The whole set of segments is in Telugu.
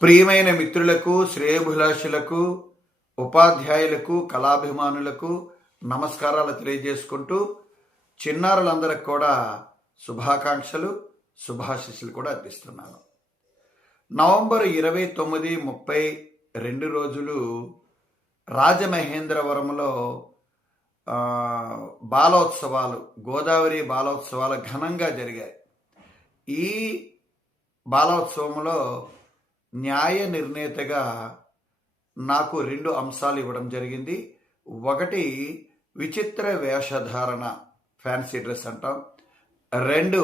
ప్రియమైన మిత్రులకు, శ్రేయోభిలాషులకు, ఉపాధ్యాయులకు, కళాభిమానులకు నమస్కారాలు తెలియజేసుకుంటూ చిన్నారులందరికి కూడా శుభాకాంక్షలు, శుభాశీస్సులు కూడా అర్పిస్తున్నాను. నవంబర్ 29, 30 2 రోజులు రాజమహేంద్రవరంలో బాలోత్సవాలు, గోదావరి బాలోత్సవాలు ఘనంగా జరిగాయి. ఈ బాలోత్సవంలో న్యాయ నిర్ణేతగా నాకు 2 అంశాలు ఇవ్వడం జరిగింది. ఒకటి విచిత్ర వేషధారణ, ఫ్యాన్సీ డ్రెస్ అంటాం. 2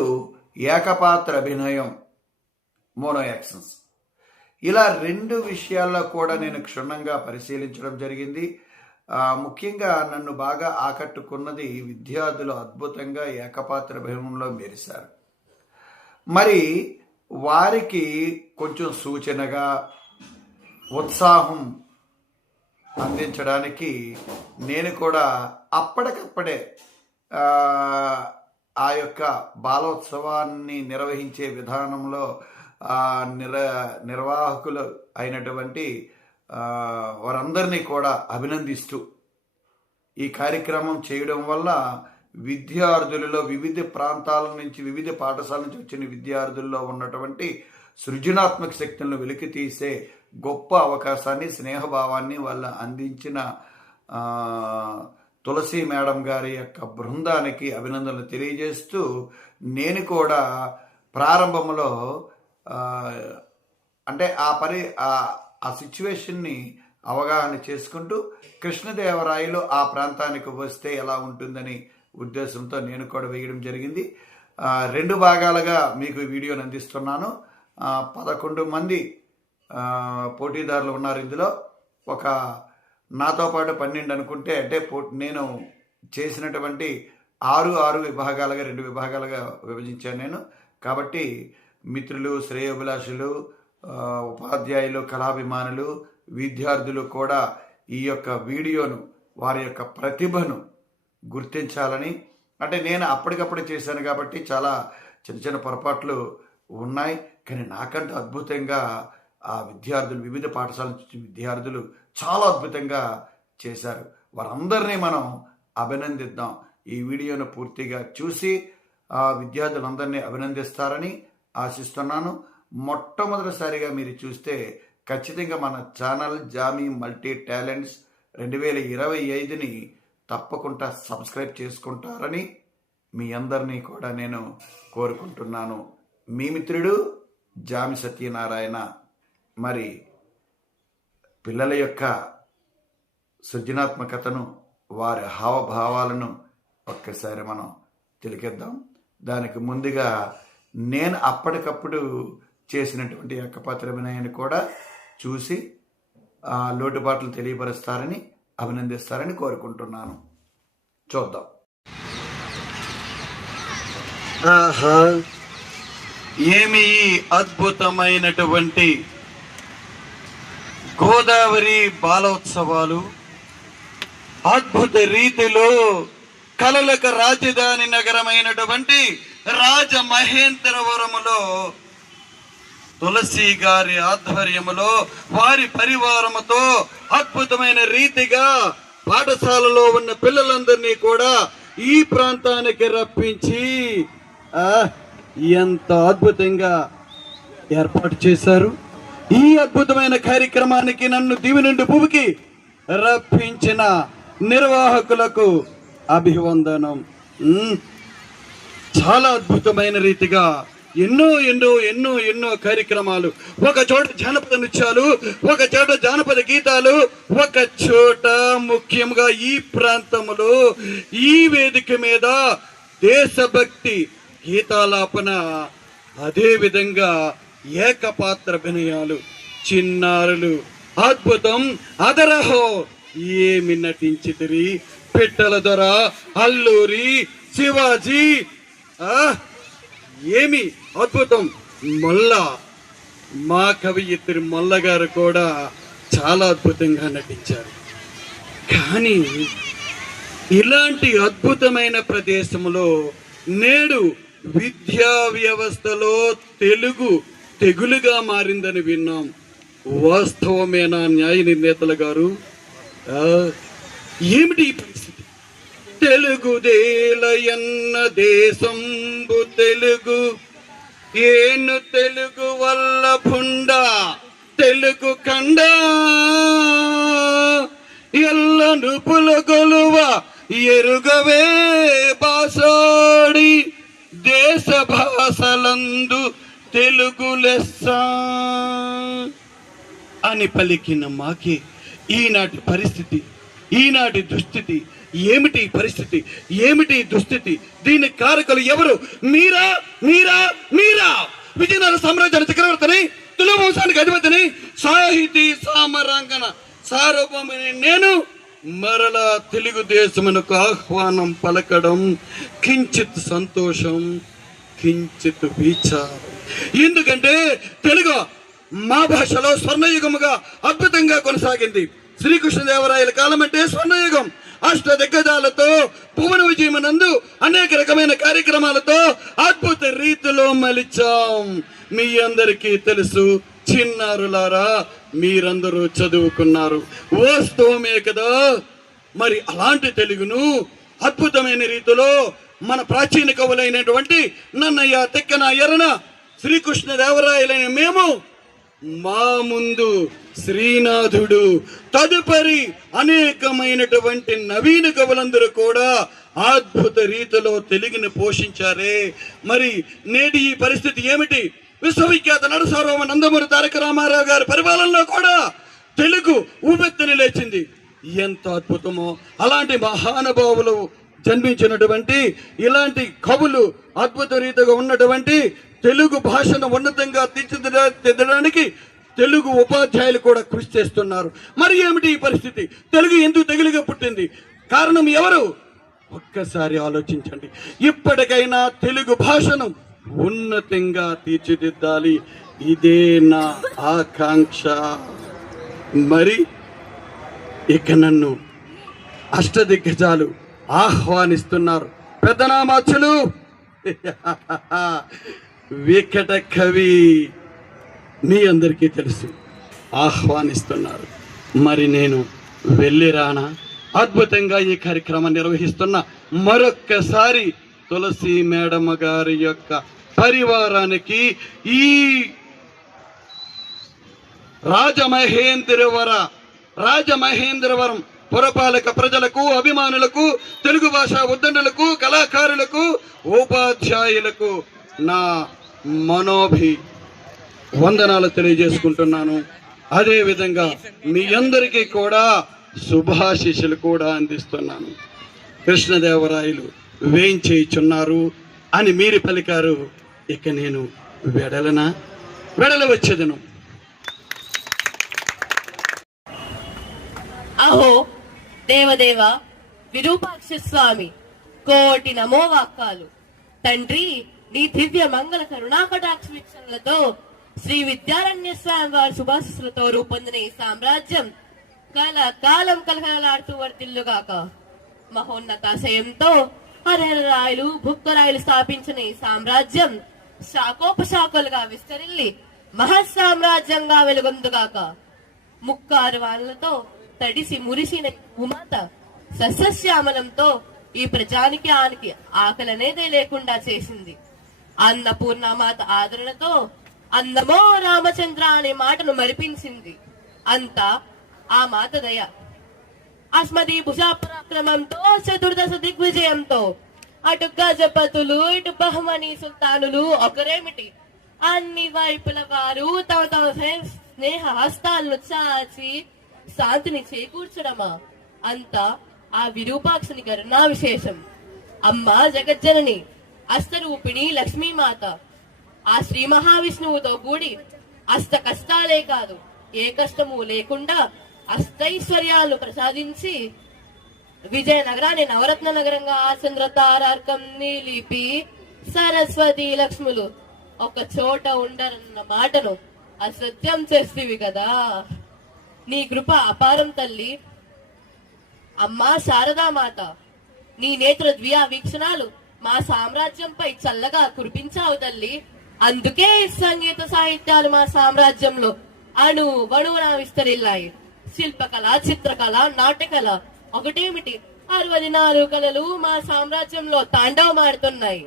ఏకపాత్ర అభినయం, మోనో యాక్షన్స్. ఇలా 2 విషయాల్లో కూడా నేను క్షుణ్ణంగా పరిశీలించడం జరిగింది. ముఖ్యంగా నన్ను బాగా ఆకట్టుకున్నది విద్యార్థులు అద్భుతంగా ఏకపాత్ర అభినయంలో మెరిశారు. మరి వారికి కొంచెం సూచనగా, ఉత్సాహం అందించడానికి నేను కూడా అప్పటికప్పుడే ఆ యొక్క బాలోత్సవాన్ని నిర్వహించే విధానంలో నిర్వాహకులు అయినటువంటి వారందరినీ కూడా అభినందిస్తూ ఈ కార్యక్రమం చేయడం వల్ల విద్యార్థులలో వివిధ ప్రాంతాల నుంచి, వివిధ పాఠశాల నుంచి వచ్చిన విద్యార్థుల్లో ఉన్నటువంటి సృజనాత్మక శక్తులను వెలికి తీసే గొప్ప అవకాశాన్ని, స్నేహభావాన్ని వాళ్ళ అందించిన తులసి మేడం గారి యొక్క బృందానికి అభినందనలు తెలియజేస్తూ, నేను కూడా ప్రారంభంలో అంటే ఆ సిచ్యువేషన్ని అవగాహన చేసుకుంటూ కృష్ణదేవరాయలు ఆ ప్రాంతానికి వస్తే ఎలా ఉంటుందని ఉద్దేశంతో నేను కూడా వేయడం జరిగింది. 2 భాగాలుగా మీకు వీడియోని అందిస్తున్నాను. 11 మంది పోటీదారులు ఉన్నారు ఇందులో. ఒక నాతో పాటు 12 అనుకుంటే, అంటే నేను చేసినటువంటి 6 విభాగాలుగా 2 విభాగాలుగా విభజించాను నేను. కాబట్టి మిత్రులు, శ్రేయోభిలాషులు, ఉపాధ్యాయులు, కళాభిమానులు, విద్యార్థులు కూడా ఈ యొక్క వీడియోను, వారి యొక్క ప్రతిభను గుర్తించాలని, అంటే నేను అప్పటికప్పుడు చేశాను కాబట్టి చాలా చిన్న చిన్న పొరపాట్లు ఉన్నాయి, కానీ నాకంటే అద్భుతంగా ఆ విద్యార్థులు, వివిధ పాఠశాల నుంచి విద్యార్థులు చాలా అద్భుతంగా చేశారు. వారందరినీ మనం అభినందిద్దాం. ఈ వీడియోను పూర్తిగా చూసి ఆ విద్యార్థులందరినీ అభినందిస్తారని ఆశిస్తున్నాను. మొట్టమొదటిసారిగా మీరు చూస్తే ఖచ్చితంగా మన ఛానల్ జామీ మల్టీ టాలెంట్స్ 2025ని తప్పకుండా సబ్స్క్రైబ్ చేసుకుంటారని మీ అందరినీ కూడా నేను కోరుకుంటున్నాను. మీ మిత్రుడు జామి సత్యనారాయణ. మరి పిల్లల యొక్క సృజనాత్మకతను, వారి హావభావాలను ఒక్కసారి మనం తిలకిద్దాం. దానికి ముందుగా నేను అప్పటికప్పుడు చేసినటువంటి ఏకపాత్ర అభినయాన్ని కూడా చూసి లోటుపాట్లు తెలియపరుస్తారని, అభినందిస్తారని కోరుకుంటున్నాను. చూద్దాం. ఏమి అద్భుతమైనటువంటి గోదావరి బాలోత్సవాలు! అద్భుత రీతిలో కళలకు రాజధాని నగరమైనటువంటి రాజమహేంద్రవరములో తులసి గారి ఆధ్వర్యములో, వారి పరివారముతో అద్భుతమైన రీతిగా పాఠశాలలో ఉన్న పిల్లలందరినీ కూడా ఈ ప్రాంతానికి రప్పించి ఎంత అద్భుతంగా ఏర్పాటు చేశారు. ఈ అద్భుతమైన కార్యక్రమానికి నన్ను దివి నుండి భూమికి రప్పించిన నిర్వాహకులకు అభివందనం. చాలా అద్భుతమైన రీతిగా ఎన్నో ఎన్నో ఎన్నో ఎన్నో కార్యక్రమాలు, ఒక చోట జానపద నృత్యాలు, ఒక చోట జానపద గీతాలు, ఒక చోట ముఖ్యంగా ఈ ప్రాంతంలో ఈ వేదిక మీద దేశభక్తి గీతాలాపన, అదే విధంగా ఏకపాత్ర అభినయాలు, చిన్నారులు అద్భుతం. అదరహో ఏమి నటించితిరి! పిట్టల దొర, అల్లూరి, శివాజీ, ఏమి అద్భుతం! మొల్ల, మా కవయిత్రి మొల్ల గారు కూడా చాలా అద్భుతంగా నటించారు. కానీ ఇలాంటి అద్భుతమైన ప్రదేశంలో నేడు విద్యా వ్యవస్థలో తెలుగు తెగులుగా మారిందని విన్నాం. వాస్తవమేనా న్యాయ నిర్ణేతల గారు? ఆ, ఏమిటి ఈ పరిస్థితి? తెలుగుదేలయన్న దేశంబు తెలుగు, ఏను తెలుగు వల్ల భుండ తెలుగు కండ, ఎల్లను పులగొలువ ఎరుగవే బాసోడి, దేశ భాషలందు తెలుగు లెస్స అని పలికిన మాకే ఈనాటి పరిస్థితి, ఈనాటి దుస్థితి ఏమిటి? పరిస్థితి ఏమిటి? దుస్థితి దీనికి కారకులు ఎవరు? మీరా మీరా మీరా? విజయనగర సామ్రాజ్యాన్ని చక్రవర్తిని, తులు వంశానికి అధిపతిని, సాహితీ సామరాంగన సార్వభౌముని నేను మరలా తెలుగుదేశమునకు ఆహ్వానం పలకడం కించిత్ సంతోషం, కించిత్ విచారం. ఎందుకంటే తెలుగు మా భాషలో స్వర్ణయుగముగా అద్భుతంగా కొనసాగింది. శ్రీకృష్ణదేవరాయల కాలం అంటే స్వర్ణయుగం. అష్ట దిగ్గజాలతో భువన విజయమనందు అనేక రకమైన కార్యక్రమాలతో అద్భుత రీతిలో మలిచాం. మీ అందరికీ తెలుసు, చిన్నారులారా మీరందరూ చదువుకున్నారు, వాస్తవమే కదా. మరి అలాంటి తెలుగును అద్భుతమైన రీతిలో మన ప్రాచీన కవులైనటువంటి నన్నయ్య, తిక్కన, ఎర్రన, శ్రీకృష్ణదేవరాయలైన మేము, మా ముందు శ్రీనాథుడు, తదుపరి అనేకమైనటువంటి నవీన కవులందరూ కూడా అద్భుత రీతిలో తెలుగుని పోషించారే. మరి నేటి ఈ పరిస్థితి ఏమిటి? విశ్వవిఖ్యాత నరసార్వభౌమ నందమూరి తారక రామారావు గారి పరిపాలనలో కూడా తెలుగు ఊపెత్తుని లేచింది. ఎంత అద్భుతమో! అలాంటి మహానుభావులు జన్మించినటువంటి, ఇలాంటి కవులు అద్భుత రీతిగా ఉన్నటువంటి తెలుగు భాషను ఉన్నతంగా తీర్చిదిద్దడానికి తెలుగు ఉపాధ్యాయులు కూడా కృషి చేస్తున్నారు. మరి ఏమిటి ఈ పరిస్థితి? తెలుగు ఎందుకు తెలుగుగా పుట్టింది? కారణం ఎవరు? ఒక్కసారి ఆలోచించండి. ఇప్పటికైనా తెలుగు భాషను ఉన్నతంగా తీర్చిదిద్దాలి, ఇదే నా ఆకాంక్ష. మరి ఇక నన్ను అష్టదిగ్గజాలు ఆహ్వానిస్తున్నారు. పెద్దనామాచులు, వికట కవి మీ అందరికీ తెలుసు, ఆహ్వానిస్తున్నారు. మరి నేను వెళ్ళిరానా? అద్భుతంగా ఈ కార్యక్రమం నిర్వహిస్తున్న మరొక్కసారి తులసి మేడమ్మ గారి యొక్క పరివారానికి, ఈ రాజమహేంద్రవరం పురపాలక ప్రజలకు, అభిమానులకు, తెలుగు భాషా ఉద్దండులకు, కళాకారులకు, ఉపాధ్యాయులకు నా వందనాలు తెలియజేసుకుంటున్నాను. అదేవిధంగా మీ అందరికీ కూడా శుభాశీస్సులు కూడా అందిస్తున్నాను. కృష్ణదేవరాయలు వేయించేయుచున్నారు అని మీరు పలికారు. ఇక నేను వెడలవచ్చేదను. అహో దేవదేవ విరూపాక్ష స్వామి, కోటి నమో వాక్కాలు. తండ్రి, నీ దివ్య మంగళ కరుణాకటాక్ష వీక్షణలతో శ్రీ విద్యారణ్య స్వామి వారి శుభాశిస్సులతో రూపొందిన ఈ సామ్రాజ్యం కాలం కలకలలాడుతూ వర్తిల్లుగాక. మహోన్నతాశయంతో హరిహరరాయలు, భుక్కరాయలు స్థాపించిన ఈ సామ్రాజ్యం శాఖోపశాఖలుగా విస్తరిల్లి మహస్సామ్రాజ్యంగా వెలుగొందుగాక. ముక్కారు వానలతో తడిసి మురిసిన భూమాత సస్యశ్యామలంతో ఈ ప్రజానికి ఆకలనేదే లేకుండా చేసింది. అన్నపూర్ణమాత ఆదరణతో అందమో రామచంద్ర అనే మాటను మరిపించింది. అంతా ఆ మాత దయ. అస్మది భుజాపరాక్రమంతో, చతుర్దశ దిగ్విజయంతో అటు గజపతులు, ఇటు బహుమని సుల్తానులు ఒకరేమిటి, అన్ని వైపుల వారు తమ తమ స్నేహ హస్తాలను చాచి శాంతిని చేకూర్చడమా అంతా ఆ విరూపాక్షని కరుణా విశేషం. అమ్మ జగజ్జనని, అష్టరూపిణి లక్ష్మీమాత ఆ శ్రీ మహావిష్ణువుతో కూడి అష్ట కష్టాలే కాదు, ఏ కష్టము లేకుండా అష్టైశ్వర్యాలు ప్రసాదించి విజయనగరాన్ని నవరత్న నగరంగా చంద్రతారార్కం నిలిపి సరస్వతి లక్ష్ములు ఒక చోట ఉండరన్న మాటను అసత్యం చేస్తేవి కదా. నీ కృప అపారం తల్లి. అమ్మా శారదామాత, నీ నేత్ర ద్వియా వీక్షణాలు మా సామ్రాజ్యంపై చల్లగా కురిపించావు తల్లి. అందుకే సంగీత సాహిత్యాలు మా సామ్రాజ్యంలో అణువణువున విస్తరిల్లాయి. శిల్పకళ, చిత్రకళ, నాట్యకళ ఒకటేమిటి 64 కళలు మా సామ్రాజ్యంలో తాండవమాడుతున్నాయి.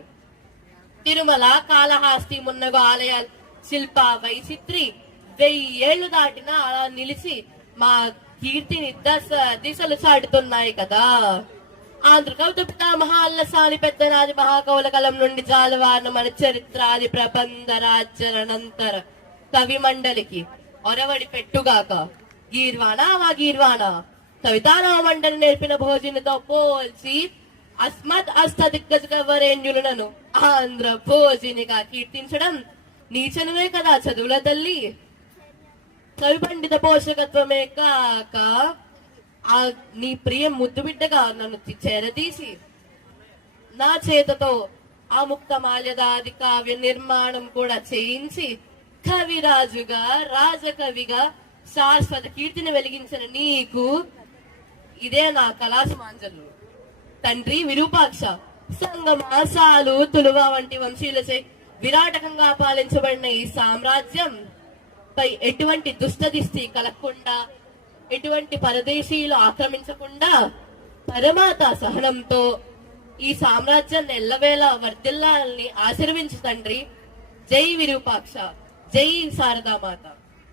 తిరుమల, కాళహస్తి మున్నగు ఆలయాలు శిల్ప వైచిత్రి 1000 ఏళ్లు దాటినా అలా నిలిచి మా కీర్తిని దిశలు చాటుతున్నాయి కదా. ఆంధ్రకవిత పితామహాల్లసాని పెద్దనాది మహాకవుల కలం నుండి జాలవారణ మన చరిత్రాది ప్రబంధ రాజ్యానంతర కవి మండలికి ఒరవడి పెట్టుగాక. గీర్వాణా వా గీర్వాణా కవితానా మండలి నేర్పిన భోజనతో పోల్చి అస్మద్ అస్త దిగ్గజ వరేణ్యులను ఆంధ్ర భోజినిగా కీర్తించడం నీచనమే కదా చదువుల తల్లి. కవి పండిత పోషకత్వమే కాక ఆ నీ ప్రియ ముద్దు బిడ్డగా నన్ను చేరదీసి నా చేతతో ఆ ముక్తమాల్యదాది కావ్య నిర్మాణం కూడా చేయించి కవిరాజుగా రాజకవిగా శాశ్వత కీర్తిని వెలిగించిన నీకు ఇదే నా కళాసమాంజలు. తండ్రి విరూపాక్ష, సంగమాసాలు తులువ వంటి వంశీయులచే విరాటకంగా పాలించబడిన ఈ సామ్రాజ్యం పై ఎటువంటి దుష్టదిష్టి కలగకుండా, ఎటువంటి పరదేశీయులు ఆక్రమించకుండా పరమాత సహనంతో ఈ సామ్రాజ్యాన్ని ఎల్లవేళ వర్ధిల్లాలని ఆశీర్వించు తండ్రి. జై విరూపాక్ష, జై శారదామాత.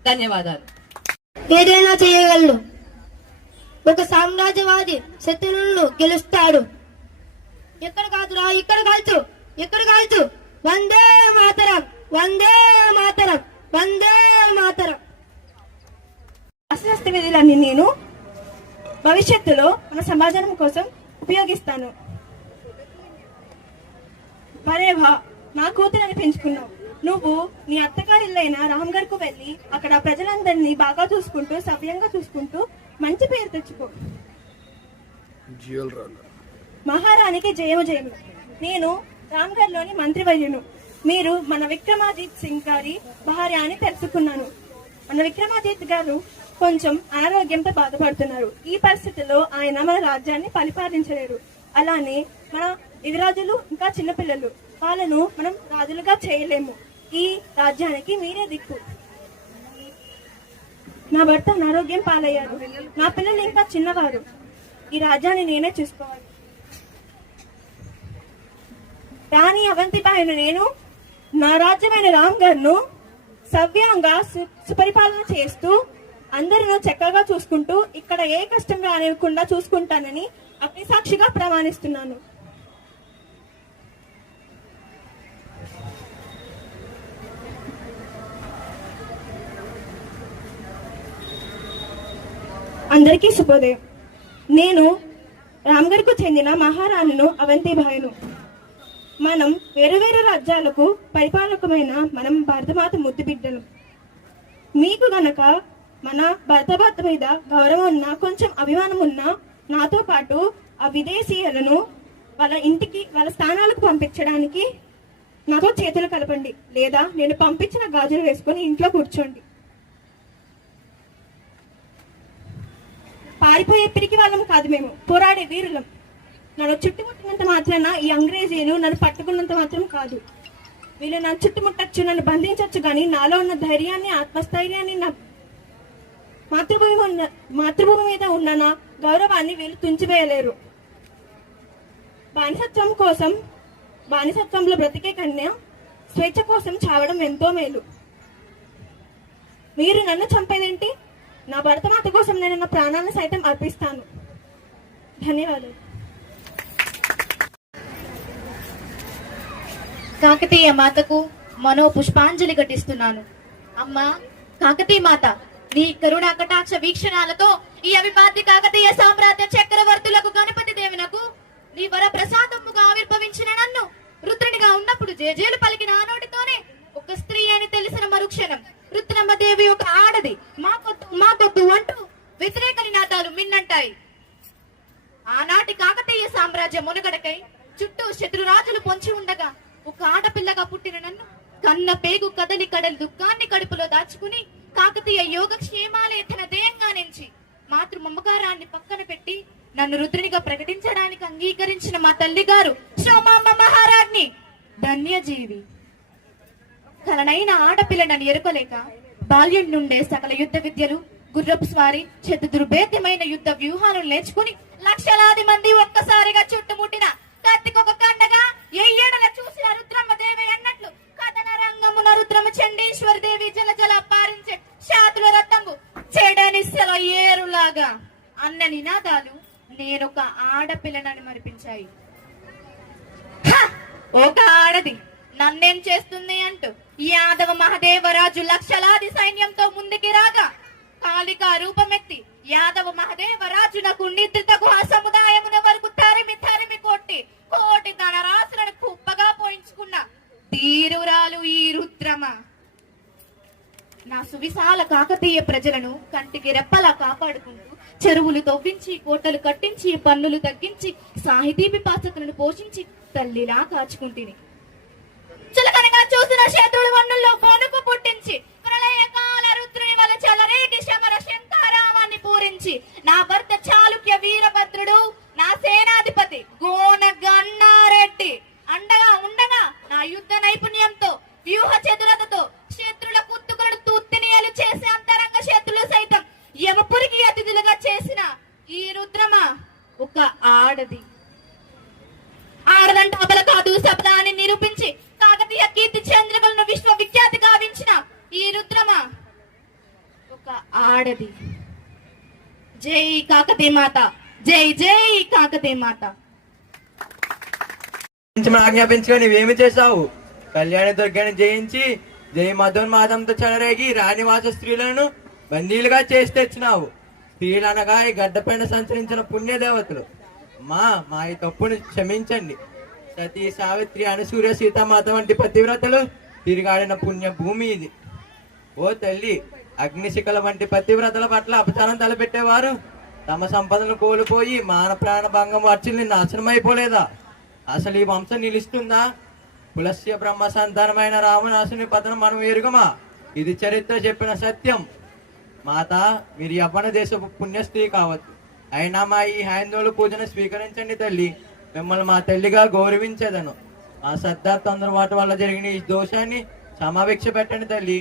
ధన్యవాదాలు. ఏదైనా చేయగలను. ఒక సామ్రాజ్యవాది శత్రువులను గెలుస్తాడు. ఎక్కడ కాదురా, ఇక్కడ కాల్చు, ఎక్కడ కాల్చు. వందే మాతరం, వందే మాతరం, వందే మాతరం. అస్త్ర విధులన్నీ నేను భవిష్యత్తులో మన సమాజం కోసం ఉపయోగిస్తాను. పరేవా, నా కూతురని పెంచుకున్నావు. నువ్వు నీ అత్తగారిల్లైన రామ్గఢ్కు వెళ్ళి అక్కడ ప్రజలందరినీ బాగా చూసుకుంటూ, సవ్యంగా చూసుకుంటూ మంచి పేరు తెచ్చుకో. మహారాణికి జయము జయము. నేను రామ్గఢ్లోని మంత్రివర్యును. మీరు మన విక్రమాజిత్ సింగ్ గారి భార్య అని తెలుసుకున్నాను. మన విక్రమాజిత్ గారు కొంచెం అనారోగ్యంతో బాధపడుతున్నారు. ఈ పరిస్థితుల్లో ఆయన మన రాజ్యాన్ని పరిపాలించలేరు. అలానే మన యువరాజులు ఇంకా చిన్నపిల్లలు, వాళ్ళను మనం రాజులుగా చేయలేము. ఈ రాజ్యానికి మీరే దిక్కు. నా భర్త అనారోగ్యం పాలయ్యారు. నా పిల్లలు ఇంకా చిన్నవారు. ఈ రాజ్యాన్ని నేనే చూసుకోవాలి. రాణి అవంతిబాయిను నేను నా రాజ్యమైన రామ్గఢ్ను సవ్యంగా సుపరిపాలన చేస్తూ అందరినూ చక్కగా చూసుకుంటూ ఇక్కడ ఏ కష్టం రానివ్వకుండా చూసుకుంటానని అగ్నిసాక్షిగా ప్రమాణిస్తున్నాను. అందరికీ శుభోదయం. నేను రామ్గఢ్కు చెందిన మహారాణును అవంతిబాయిను. మనం వేరు రాజ్యాలకు పరిపాలకమైన మనం భారతమాత ముద్దు బిడ్డలు. మీకు గనక మన భారత మీద గౌరవం ఉన్నా, కొంచెం అభిమానం ఉన్నా, నాతో పాటు ఆ విదేశీయులను వాళ్ళ ఇంటికి, వాళ్ళ స్థానాలకు పంపించడానికి నాతో చేతులు కలపండి. లేదా నేను పంపించిన గాజులు వేసుకొని ఇంట్లో కూర్చోండి. పారిపోయే పిరికి వాళ్ళం కాదు మేము, పోరాడే వీరులం. నన్ను చుట్టుముట్టినంత మాత్రాన ఈ అంగ్రేజీలు నన్ను పట్టుకున్నంత మాత్రం కాదు. వీళ్ళు నన్ను చుట్టుముట్టచ్చు, నన్ను బంధించవచ్చు, కానీ నాలో ఉన్న ధైర్యాన్ని, ఆత్మస్థైర్యాన్ని, నా మాతృభూమి మీద ఉన్న నా గౌరవాన్ని వీళ్ళు తుంచివేయలేరు. బానిసత్వంలో బ్రతికే కన్య స్వేచ్ఛ కోసం చావడం ఎంతో మేలు. మీరు నన్ను చంపేదేంటి? నా భరతమాత కోసం నేను నా ప్రాణాలను సైతం అర్పిస్తాను. ధన్యవాదాలు. కాకతీయ మాతకు మనో పుష్పాంజలి ఘటిస్తున్నాను. అమ్మా కాకతీయ మాత, నీ కరుణా కటాక్ష వీక్షణాలతో ఈ అవిభాద్య కాకతీయ సామ్రాజ్య చక్రవర్తులకు గణపతి దేవునకు నీ వర ప్రసాదముగా ఆవిర్భవించిన నన్ను రుద్రునిగా ఉన్నప్పుడు జేజేలు పలికిన ఆ నోటితోనే ఒక స్త్రీ అని తెలిసిన మరుక్షణం రుద్రమ్మ దేవి ఒక ఆడది, మాకొద్దు అంటూ వ్యతిరేక నినాదాలు మిన్నంటాయి. ఆనాటి కాకతీయ సామ్రాజ్య మునుగడకై చుట్టూ శత్రురాజులు పొంచి ఉండగా ఒక ఆడపిల్లగా పుట్టిన నన్ను కన్న పేగు కదలి కడలి దుఃఖాన్ని కడుపులో దాచుకుని కాకతీయ యోగక్షేమాలే తన ధ్యేయంగా నుంచి మాతృ మమకారాన్ని పక్కన పెట్టి నన్ను రుద్రునిగా ప్రకటించడానికి అంగీకరించిన మా తల్లి గారు శ్రోమాంబ మహారాజ్ని ధన్యజీవి. కలనైన ఆడపిల్ల నన్ను ఎరుకోలేక బాల్యం నుండే సకల యుద్ధ విద్యలు, గుర్రపు స్వారీ, చేత దుర్భేద్యమైన యుద్ధ వ్యూహాలను నేర్చుకుని లక్షలాది మంది ఒక్కసారిగా చుట్టుముట్టిన కత్తికొక కండగా ఎయ్యేడల చూసిన రుద్రమ్మ దేవి అన్నట్లు కథన రంగమున రుద్రమ చండీశ్వరి దేవి జల జల పారించే శాతుల రత్నంబు చెడనిసల ఏరులాగా అన్న నినాదాలు నేనొక ఆడపిల్లనని మరిపించాయి. ఒక ఆడది నన్నేం చేస్తుంది అంటూ యాదవ మహదేవరాజు లక్షలాది సైన్యంతో ముందుకి రాగా కాళికా రూపమెత్తి యాదవ మహదేవరాజునకు నిద్రిత గుహ సముదాయమున వరకు తరిమి తరిమి కొట్టి కోటి తన రాసులను కుప్పగా పోయించుకున్న ధీరురాలు ఈ రుద్రమ. నా సువిశాల కాకతీయ ప్రజలను కంటికి రెప్పలా కాపాడుకుంటూ చెరువులు తవ్వించి, కోటలు కట్టించి, పన్నులు తగ్గించి, సాహితీ పిపాసకులను పోషించి తల్లిలా కాచుకుంటుని. చులకనగా చూసిన శత్రుడు వన్నుల్లో వణుకు పుట్టించి ప్రళయకాల రుద్రుని వల చలరేగి శమర శంకారామాన్ని పూరించి నా భర్త చాళుక్య వీరభద్రుడు, నా సేనాధిపతి గోన గన్నారెడ్డి అండగా ఉండగా నా యుద్ధ నైపుణ్యంతో వ్యూహ చతురతతో శత్రుల కుత్తుకులను తూత్తినియలు చేసే అంతరంగ శత్రులు సైతం యమపురికి అతిథులుగా చేసిన ఈ రుద్రమ ఒక ఆడది. ఆడదంట అబల కాదు శబ్దాన్ని నిరూపించి కాకతీయ కీర్తి చంద్రికలను విశ్వవిఖ్యాతి గావించిన ఈ రుద్రమ ఒక ఆడది. జై కాకతీయ మాత, జై జై కాకతీయ మాత. ఆజ్ఞాపించుకొని నువ్వేమి చేశావు? కళ్యాణ దుర్గాన్ని జయించి జై మధోన్మాదంతో చెలరేగి రాణివాస స్త్రీలను బందీలుగా చేసి తెచ్చినావు. స్త్రీలు అనగా ఈ గడ్డపైన సంచరించిన పుణ్యదేవతలు. మా ఈ తప్పును క్షమించండి. సతీ సావిత్రి అనసూయ సీతామాత వంటి పతివ్రతలు తిరిగాడిన పుణ్య భూమి ఇది. ఓ తల్లి, అగ్నిశిఖల వంటి పతివ్రతల పట్ల అపచారం తలపెట్టేవారు తమ సంపదను కోల్పోయి మాన ప్రాణ భంగం వచ్చి నాశనం అయిపోలేదా? అసలు ఈ వంశం నిలుస్తుందా? పులస్య బ్రహ్మ సంతానమైన రావణాసుని పతనం మనం ఎరుగమా? ఇది చరిత్ర చెప్పిన సత్యం. మాత, మీరు యవ్వన దేశపు పుణ్యస్త్రీ కావచ్చు, అయినా మా ఈ హైందవుల పూజను స్వీకరించండి తల్లి. మిమ్మల్ని మా తల్లిగా గౌరవించేదను. మా సర్దార్ తొందరపాటు వల్ల జరిగిన ఈ దోషాన్ని సమావేక్ష పెట్టండి తల్లి.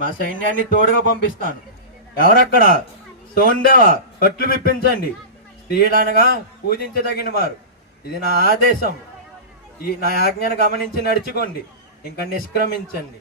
మా సైన్యాన్ని తోడుగా పంపిస్తాను. ఎవరక్కడ? సోందేవా, కట్లు విప్పించండి. స్త్రీలనగా పూజించదగిన వారు. ఇది నా ఆదేశం. ఈ నా ఆజ్ఞను గమనించి నడుచుకోండి. ఇంకా నిష్క్రమించండి.